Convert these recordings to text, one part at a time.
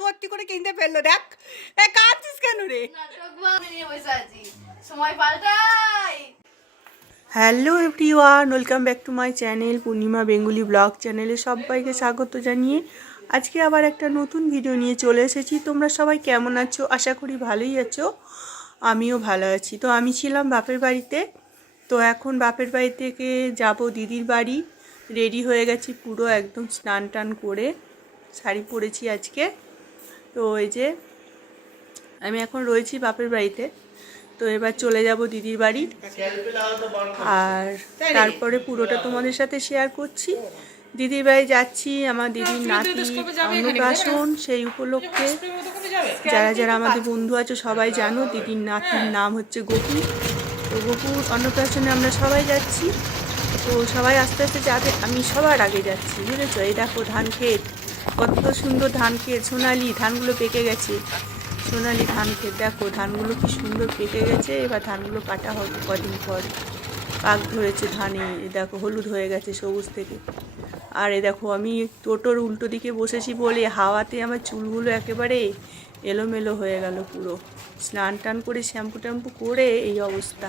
সত্যি করে কিনতে ফেললো। দেখ কাঁদছিস কেন রে? সময় পাল্টাই। Hello everyone, welcome back to my channel Purnima Bengali blog চ্যানেলে সবাইকে স্বাগত জানিয়ে আজকে আবার একটা নতুন ভিডিও নিয়ে চলে এসেছি। তোমরা সবাই কেমন আছো? আশা করি ভালোই আছো, আমিও ভালো আছি। তো আমি ছিলাম বাপের বাড়িতে, তো এখন বাপের বাড়ি থেকে যাব দিদির বাড়ি। রেডি হয়ে গেছি পুরো একদম, স্নান টান করে শাড়ি পরেছি আজকে। তো এই যে আমি এখন রয়েছি বাপের বাড়িতে, তো এবার চলে যাব দিদির বাড়ি, আর তারপরে পুরোটা তোমাদের সাথে শেয়ার করছি। দিদির বাড়ি যাচ্ছি, আমার দিদির নাতি অন্নপ্রাশন, সেই উপলক্ষে যারা যারা আমাদের বন্ধু আছে সবাই জানো দিদির নাতির নাম হচ্ছে গপু। তো গপুর অন্নপ্রাশনে আমরা সবাই যাচ্ছি। তো সবাই আস্তে আস্তে যাবে, আমি সবার আগে যাচ্ছি, বুঝেছো? এই দেখো ধান ক্ষেত, কত সুন্দর ধান ক্ষেত, সোনালি ধানগুলো পেকে গেছে। সোনালি ধান ক্ষেত দেখো, ধানগুলো কি সুন্দর পেকে গেছে। এবার ধানগুলো কাটা হবে কদিন পর, পাক ধরেছে ধানে, দেখো হলুদ হয়ে গেছে সবুজ থেকে। আর এ দেখো আমি টোটোর উল্টো দিকে বসেছি বলে হাওয়াতে আমার চুলগুলো একেবারে এলোমেলো হয়ে গেল পুরো। স্নান টান করে শ্যাম্পু ট্যাম্পু করে এই অবস্থা,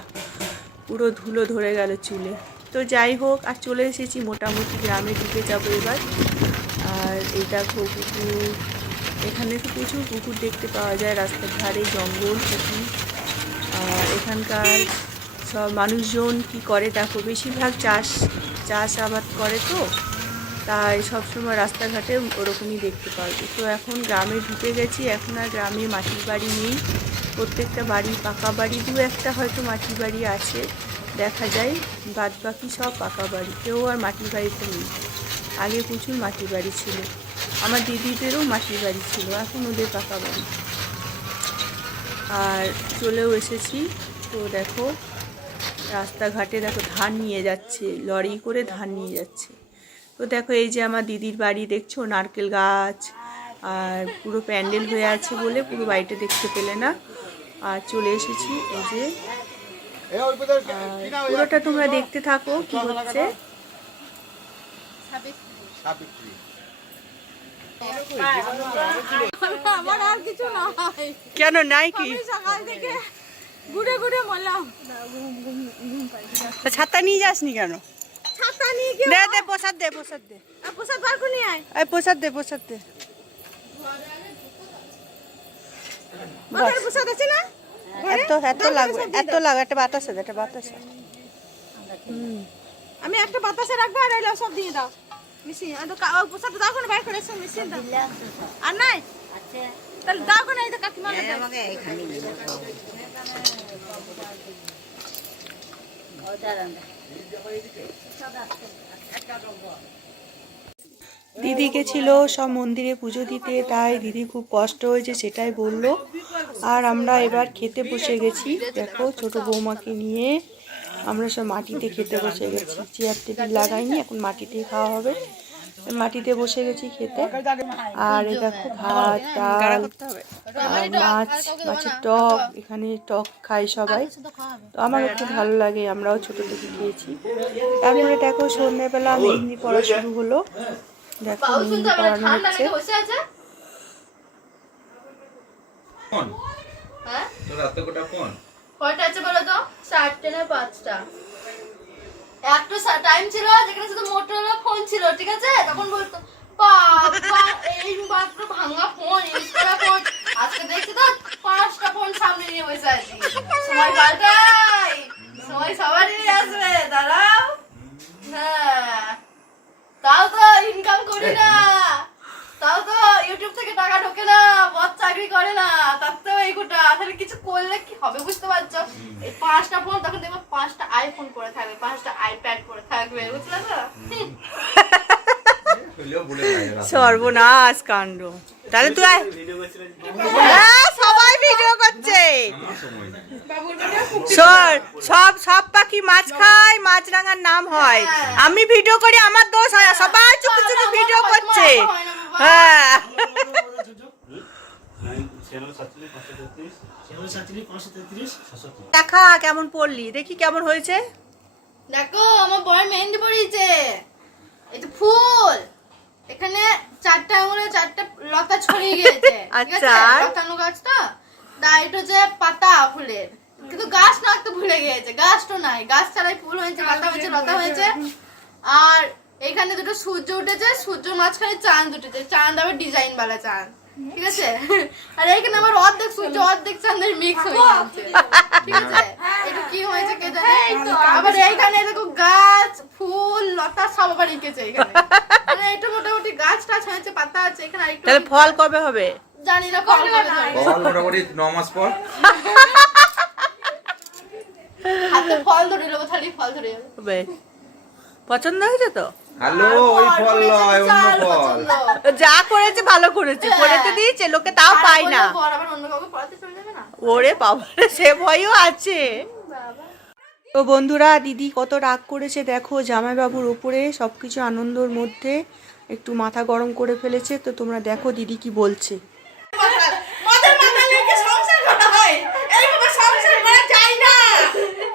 পুরো ধুলো ধরে গেল চুলে। তো যাই হোক, আর চলে এসেছি মোটামুটি গ্রামে ঢুকে যাবো এবার। আর এই দেখো কুকুর, এখানে তো প্রচুর কুকুর দেখতে পাওয়া যায় রাস্তার ধারে, জঙ্গল কুকুর। আর এখানকার সব মানুষজন কি করে দেখো, বেশিরভাগ চাষ আবাদ করে, তো তাই সবসময় রাস্তাঘাটে ওরকমই দেখতে পাবে। তো এখন গ্রামে ঢুকে গেছি, এখন আর গ্রামে মাটির বাড়ি নেই, প্রত্যেকটা বাড়ি পাকা বাড়ি, দু একটা হয়তো মাটির বাড়ি আছে দেখা যায়, বাদ বাকি সব পাকা বাড়ি, কেউ আর মাটির বাড়িতে নেই। আগে প্রচুর মাটির বাড়ি ছিল, আমার দিদিদেরও মাটির বাড়ি ছিল, এখন ওদের পাকা বাড়ি। আর চলেও এসেছি। তো দেখো রাস্তাঘাটে দেখো ধান নিয়ে যাচ্ছে, লরি করে ধান নিয়ে যাচ্ছে। তো দেখো এই যে আমার দিদির বাড়ি দেখছো, নারকেল গাছ আর পুরো প্যান্ডেল হয়ে আছে বলে পুরো বাড়িটা দেখতে পেলে না। আর চলে এসেছি এই যে, পুরোটা তোমরা দেখতে থাকো কি হচ্ছে। আমার আর কিছু নাই। কেন নাই কি? সকাল থেকে ঘুরে ঘুরে মরলাম। ছাতা নিয়ে যাসনি কেন? ছাতা নিয়ে গিয়ে দে দে প্রসাদ দে, প্রসাদ দে, প্রসাদ বার করে নিয়ে আয়। এই প্রসাদ দে, প্রসাদ দে। মাথার প্রসাদ আছে না? এত লাগবে, এত লাগবে, একটা বাতাসা দে, একটা বাতাসা। আমি একটা বাতাসে রাখবো, আর এলো সব দিয়ে দাও মিশি। আর তো প্রসাদ দাও কোন বার করে এসো মিশি দাও। আর নাই আচ্ছা, তাহলে দাও কোন, এই তো কাকিমা আমাকে এইখানে দিও। দিদি গেছিল সব মন্দিরে পুজো দিতে, তাই দিদি খুব কষ্ট হয়েছে সেটাই বললো। আর আমরা এবার খেতে বসে গেছি, দেখো ছোট বৌমাকে নিয়ে আমরা সব মাটিতে খেতে বসে গেছি, চেয়ার টেবিল লাগাইনি, এখন মাটিতেই খাওয়া হবে। মাটিতে বসে গেছি খেতে। আর এ দেখো ভাত, ডাল আর মাছের টক, এখানে টক খাই সবাই, তো আমারও খুব ভালো লাগে, আমরাও ছোট থেকে খেয়েছি। তারপরে দেখো সন্ধ্যেবেলা মেহেন্দি পড়া শুরু হলো, দেখো মেহেন্দি পড়ানো হচ্ছে। কয়টা আছে বলো তো? 4টে না 5টা? একটা টাইম ছিল যেখানে শুধু মোটরোলা ফোন ছিল, ঠিক আছে? তখন বলতো বাবা এই মাত্র ভাঙা ফোন ইউজ করা ফোন, আজকে দেখছি তো 5টা ফোন সামনে নিয়ে বসে আছি। সময় পাল্টাই, সময় সবারই আসবে, দাঁড়াও। হ্যাঁ, তাও তো ইনকাম করি না, তাও তো ইউটিউব থেকে টাকা ঢোকে না, বস চাকরি করে না, তাতেও এই গোটা, তাহলে কিছু করলে কি হবে বুঝতে পারছো? এই 5টা ফোন, তখন দেখবো 5টা আইফোন পড়ে থাকবে, 5টা আইপ্যাড পড়ে থাকবে, বুঝলে তো? সর্বনাশ কাণ্ড। তাহলে তুই সবাই ভিডিও করছে, সব সব পাখি মাছ খায়, মাছরাঙার নাম হয়, আমি ভিডিও করি আমার দোষ হয়, সবাই চুপি চুপি ভিডিও করছে। হ্যাঁ দেখা কেমন পড়লি, দেখি কেমন হয়েছে। দেখো আমার বর মেহেন্দি পড়িয়েছে, এই তো ফুল এখানে 4টা আঙুলে 4টা লতা ছড়িয়ে গিয়েছে, ঠিক আছে? আচ্ছা। লতানো গাছটা তাই এটা যে পাতা ফুলের, কিন্তু গাছ না তো ভুলে গিয়েছে, গাছ তো নাই, গাছ ছাড়াই ফুল হয়েছে, পাতা হয়েছে, লতা হয়েছে। আর এখানে দুটো সূর্য উঠেছে, সূর্য মাঝখানে চাঁদ উঠেছে, চাঁদ আবার ডিজাইন वाला চাঁদ, ঠিক আছে? আর এইখানে আবার অর্ধেক সূর্য অর্ধেক চাঁদের মিক্স হয়ে গেছে, ঠিক আছে? এটা কি হয়েছে কে জানে। আবার এইখানে দেখো গাছ ফুল লতা সব আবার এঁকেছে এখানে, মানে এটা মোটামুটি গাছ টাছ হয়েছে, পাতা আছে এখানে। আরেকটু তাহলে ফল কবে হবে? জানি না ফল কবে ধরবে। ফল মোটামুটি 9 মাস পর। হাতে ফল ধরে নেবো, তাহলে ফল ধরে যাবে। বেশ। পছন্দ হয়েছে তো? হ্যালো, ওই ফল নয়, অন্য ফল। যা করেছে ভালো করেছে, পড়েতে দিয়েছে, লোকে তাও পায় না। পর আবার অন্য কাউকে পড়াতে চলে যাবে না। ওরে বাবা রে, সে ভয়ও আছে। বাবা তো বন্ধুরা, দিদি কত রাগ করেছে দেখো জামাইবাবুর উপরে, সবকিছু আনন্দের মধ্যে একটু মাথা গরম করে ফেলেছে। তো তোমরা দেখো দিদি কি বলছে। মদের মাথা লেগে সংসার করা হয়, এইভাবে সংসার করা যায় না,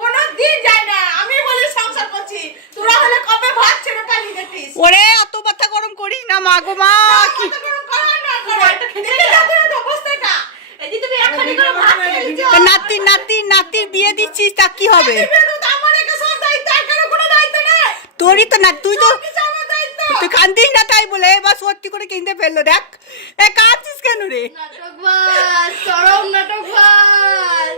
কোনোদিন যায় না। আমি বলি সংসার করছি, তোরা হলে কবে ভাত ছেড়ে পালিয়ে যেতিস। ওরে অত মাথা গরম করিস না মা গো মা। কি কত করে করো না করো, দেখে যাও তো অবস্থাটা। এই যে তুমি এখনই করে ভাত খেয়ে নিচ্ছ, তো নাতির বিয়ে দিচ্ছিস, তা কি হবে? বেরো তো, আমার একা সব দায়িত্ব, আর কারো কোনো দায়িত্ব নেই। তোরই তো না, তুই তো কিছু আমার দায়িত্ব। তুই কান্দিস না তাই বলে এবার সত্যি করে কিনতে ফেললো। দেখ কাঁদছিস কেন রে? নাটকবাজ, চরম নাটকবাজ।